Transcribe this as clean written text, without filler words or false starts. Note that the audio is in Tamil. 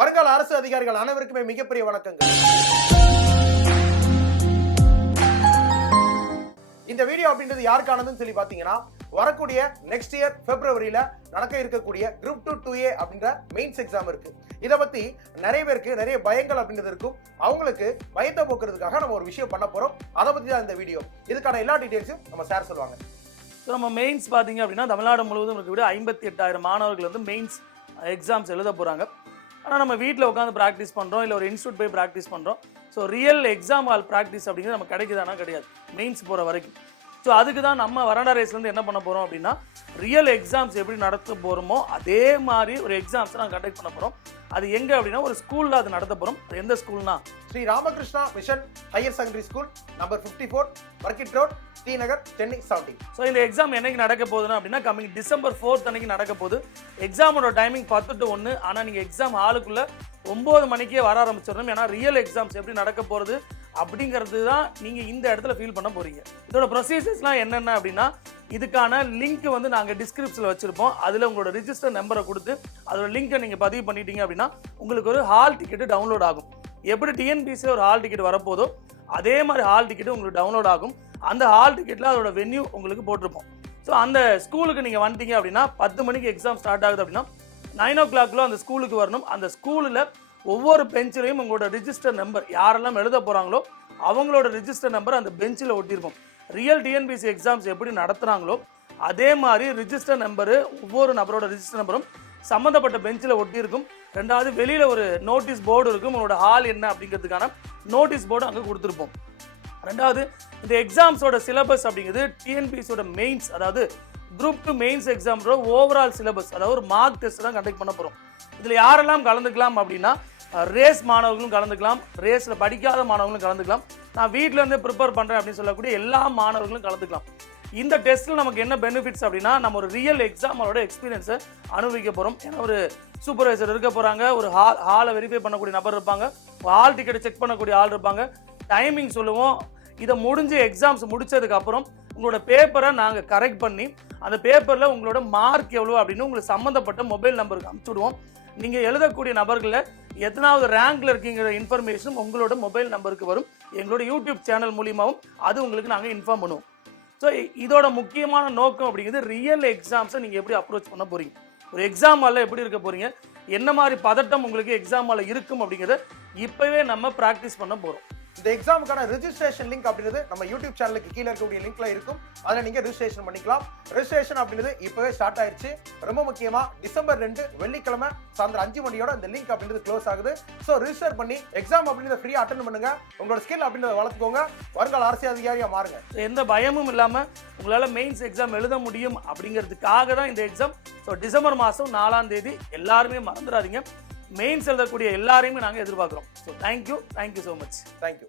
வருங்கால அரசு அதிகாரிகள் அனைவருக்குமே மிகப்பெரிய வணக்கங்கள். இந்த வீடியோ அப்படின்றது யாருக்கானதுன்னு சொல்லி பாத்தீங்கன்னா, வரக்கூடிய நெக்ஸ்ட் இயர் பிப்ரவரியில நடக்க இருக்கக்கூடிய குரூப் 2 2A அப்படின்ற மெயின்ஸ் எக்ஸாம் இருக்கு. இதை பத்தி நிறைய பேருக்கு நிறைய பயங்கள் அப்படின்றது இருக்கும். அவங்களுக்கு பயத்தை போக்குறதுக்காக நம்ம ஒரு விஷயம் பண்ண போறோம். அதை பத்தி தான் இந்த வீடியோ. இதுக்கான எல்லா டீடைல்ஸும் நம்ம சார் சொல்லுவாங்க. நம்ம மெயின்ஸ் பார்த்தீங்க அப்படின்னா தமிழ்நாடு முழுவதும் இருக்கக்கூடிய 58,000 மாணவர்கள் வந்து மெயின்ஸ் எக்ஸாம்ஸ் எழுத போகிறாங்க. ஆனால் நம்ம வீட்டில் உட்காந்து ப்ராக்டிஸ் பண்ணுறோம், இல்லை ஒரு இன்ஸ்டியூட் போய் ப்ராக்டிஸ் பண்ணுறோம். So real exam hall practice அப்படிங்கிறது நமக்கு கிடைக்குதானா? கிடையாது, மெயின்ஸ் போகிற வரைக்கும். ஸோ அதுக்கு தான் நம்ம வராண்டா ரேஸ்லேருந்து என்ன பண்ண போகிறோம் அப்படின்னா, ரியல் எக்ஸாம்ஸ் எப்படி நடத்த போகிறோமோ அதே மாதிரி ஒரு எக்ஸாம்ஸை நாங்கள் கண்டக்ட் பண்ண போகிறோம். அது எங்கே அப்படின்னா ஒரு ஸ்கூலில் அது நடத்த போகிறோம். அது எந்த ஸ்கூல்னா Shri Ramakrishna mission higher secondary school number 54 market road, T Nagar, Chennai 70. So இந்த எக்ஸாம் என்னைக்கு நடக்க போகுதுன்னா அப்படின்னா கம்மிங் December 4th அன்னைக்கு நடக்க போகுது. எக்ஸாமோட டைமிங் 10 to 1. ஆனால் நீங்கள் எக்ஸாம் ஹாலுக்குள்ளே 9 மணிக்கே வர ஆரம்பிச்சிடணும். ஏன்னா ரியல் எக்ஸாம்ஸ் எப்படி நடக்க போகிறது அப்படிங்கிறது தான் நீங்கள் இந்த இடத்துல ஃபீல் பண்ண போகிறீங்க. இதோட ப்ரொசீஜர்ஸ்லாம் என்னென்ன அப்படின்னா, இதுக்கான லிங்க் வந்து நாங்கள் டிஸ்கிரிப்ஷனில் வச்சுருப்போம். அதில் உங்களோட ரிஜிஸ்டர் நம்பரை கொடுத்து அதோட லிங்கை நீங்கள் பதிவு பண்ணிட்டீங்க அப்படின்னா உங்களுக்கு ஒரு ஹால் டிக்கெட்டு டவுன்லோட் ஆகும். எப்படி டிஎன்பிசி ஒரு ஹால் டிக்கெட் வரப்போதோ அதே மாதிரி ஹால் டிக்கெட்டு உங்களுக்கு டவுன்லோட் ஆகும். அந்த ஹால் டிக்கெட்டில் அதோட வென்யூ உங்களுக்கு போட்டிருப்போம். ஸோ அந்த ஸ்கூலுக்கு நீங்கள் வந்துட்டீங்க அப்படின்னா 10 மணிக்கு எக்ஸாம் ஸ்டார்ட் ஆகுது அப்படின்னா 9 o'clock அந்த ஸ்கூலுக்கு வரணும். அந்த ஸ்கூலில் ஒவ்வொரு பெஞ்சிலையும் உங்களோட ரிஜிஸ்டர் நம்பர், யாரெல்லாம் எழுத போகிறாங்களோ அவங்களோட ரிஜிஸ்டர் நம்பர் அந்த பெஞ்சில் ஒட்டியிருக்கும். ரியல் டிஎன்பிசி எக்ஸாம்ஸ் எப்படி நடத்துகிறாங்களோ அதே மாதிரி ரிஜிஸ்டர் நம்பரு, ஒவ்வொரு நபரோட ரிஜிஸ்டர் நம்பரும் சம்மந்தப்பட்ட பெஞ்சில் ஒட்டியிருக்கும். ரெண்டாவது வெளியில் ஒரு நோட்டீஸ் போர்டு இருக்கும். உங்களோட ஹால் என்ன அப்படிங்கிறதுக்கான நோட்டீஸ் போர்டு அங்கே கொடுத்துருப்போம். ரெண்டாவது இந்த எக்ஸாம்ஸோட சிலபஸ் அப்படிங்கிறது டிஎன்பிசியோட மெயின்ஸ், அதாவது குரூப் 2 மெயின்ஸ் எக்ஸாம்ஸோட ஓவரால் சிலபஸ், அதாவது ஒரு மார்க் டெஸ்ட் தான் கண்டக்ட் பண்ண போகிறோம். இதில் யாரெல்லாம் கலந்துக்கலாம் அப்படின்னா, ரேஸ் மாணவர்களும் கலந்துக்கலாம், ரேஸில் படிக்காத மாணவர்களும் கலந்துக்கலாம், நான் வீட்டிலேருந்து ப்ரிப்பேர் பண்ணுறேன் அப்படின்னு சொல்லக்கூடிய எல்லா மாணவர்களும் கலந்துக்கலாம். இந்த டெஸ்ட்டில் நமக்கு என்ன பெனிஃபிட்ஸ் அப்படின்னா, நம்ம ஒரு ரியல் எக்ஸாமோட எக்ஸ்பீரியன்ஸை அனுபவிக்க போகிறோம். ஏன்னா ஒரு சூப்பர்வைசர் இருக்க போகிறாங்க, ஒரு ஹாலை வெரிஃபை பண்ணக்கூடிய நபர் இருப்பாங்க, ஹால் டிக்கெட்டை செக் பண்ணக்கூடிய ஆள் இருப்பாங்க, டைமிங் சொல்லுவோம். இதை முடிஞ்சு எக்ஸாம்ஸ் முடிச்சதுக்கப்புறம் உங்களோட பேப்பரை நாங்கள் கரெக்ட் பண்ணி அந்த பேப்பரில் உங்களோட மார்க் எவ்வளோ அப்படின்னு உங்களுக்கு சம்மந்தப்பட்ட மொபைல் நம்பருக்கு அனுப்பிச்சுடுவோம். நீங்கள் எழுதக்கூடிய நபர்களில் எத்தனாவது ரேங்கில் இருக்கீங்கிற இன்ஃபர்மேஷன் உங்களோட மொபைல் நம்பருக்கு வரும். எங்களோட யூடியூப் சேனல் மூலியமாகவும் அது உங்களுக்கு நாங்கள் இன்ஃபார்ம் பண்ணுவோம். ஸோ இதோட முக்கியமான நோக்கம் அப்படிங்கிறது ரியல் எக்ஸாம்ஸை நீங்கள் எப்படி அப்ரோச் பண்ண போகிறீங்க, ஒரு எக்ஸாம் ஹாலில் எப்படி இருக்க போகிறீங்க, என்ன மாதிரி பதட்டம் உங்களுக்கு எக்ஸாம் ஹாலில் இருக்கும் அப்படிங்கிறத இப்போவே நம்ம ப்ராக்டிஸ் பண்ண போகிறோம். இந்த எக்ஸாமுக்கான ரெஜிஸ்ட்ரேஷன் லிங்க் அப்படின்றது நம்ம யூடியூப் சேனலுக்கு கீழே இருக்கக்கூடிய லிங்க்ல இருக்கும். அதில் நீங்க ரெஜிஸ்ட்ரேஷன் பண்ணிக்கலாம். ரெஜிஸ்ட்ரேஷன் அப்படின்றது இப்பவே ஸ்டார்ட் ஆயிடுச்சு. ரொம்ப முக்கியமா December 2 வெள்ளிக்கிழமை சாயந்தரம் 5 மணியோட இந்த லிங்க் அப்படின்றது க்ளோஸ் ஆகுது. ஸோ ரெஜிஸ்டர் பண்ணி எக்ஸாம் அப்படின்றத ஃப்ரீயா அட்டென்ட் பண்ணுங்க. உங்களோட ஸ்கில் அப்படின்றத வளர்த்துக்கோங்க. வருங்கால அரசு அதிகாரியா மாறுங்க. எந்த பயமும் இல்லாமல் உங்களால் மெயின்ஸ் எக்ஸாம் எழுத முடியும் அப்படிங்கிறதுக்காக தான் இந்த எக்ஸாம். ஸோ December 4 எல்லாருமே மறந்துடாதீங்க. மெயின்ஸ் எழுதக்கூடிய எல்லாரையுமே நாங்கள் எதிர்பார்க்குறோம். So thank you so much. Thank you.